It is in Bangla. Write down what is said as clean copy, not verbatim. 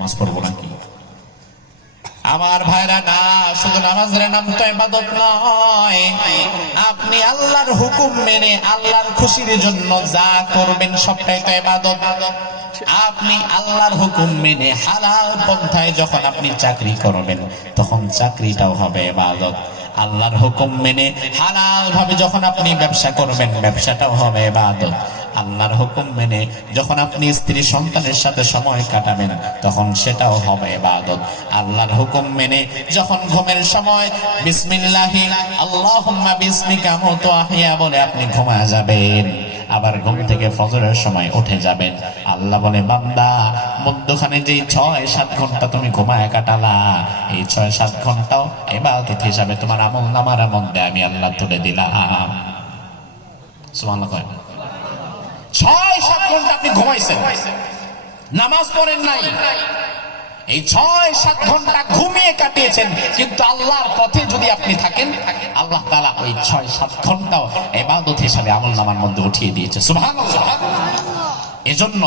নামাজ পড়বো নাকি? আমার ভাইরা, না, শুধু নামাজের নাম তো ইবাদত নয়। আপনি আল্লাহর হুকুম মেনে আল্লাহর খুশির জন্য যা করবেন সবটাই তো ইবাদত। আপনি আল্লাহর হুকুম মেনে হালাল পন্থায় যখন আপনি চাকরি করবেন তখন চাকরিটাও হবে ইবাদত। আল্লাহর হুকুম মেনে হালাল ভাবে যখন আপনি ব্যবসা করবেন ব্যবসাটাও হবে ইবাদত। আল্লাহর হুকুম মেনে যখন আপনি স্ত্রী সন্তানের সাথে সময় কাটাবেন তখন সেটাও হবে ইবাদত। আল্লাহর হুকুম মেনে যখন ঘুমের সময় বিসমিল্লাহি আল্লাহুম্মা বিসমিকা মুতু আহিয়া বলে আপনি ঘুমায় যাবেন, আবার ঘুম থেকে ফজরের সময় উঠে যাবেন, আল্লাহ বলে বান্দা মধ্যখানে যে ৬-৭ ঘন্টা তুমি ঘুমায় কাটালা এই ৬-৭ ঘন্টাও ইবাদত হিসাবে তোমার আমল নামার মধ্যে আমি আল্লাহ তুলে দিলাম। সুবহানাল্লাহ। ৬-৭ ঘন্টা আপনি ঘুমাইছেন, নামাজ পড়েন নাই, এই ৬-৭ ঘন্টা ঘুমিয়ে কাটিয়েছেন, কিন্তু আল্লাহর পথে যদি আপনি থাকেন আল্লাহ তাআলা ওই ৬-৭ ঘন্টাও ইবাদত হিসাবে আমল নামার মধ্যে উঠিয়ে দিয়েছে। সুবহানাল্লাহ। এজন্য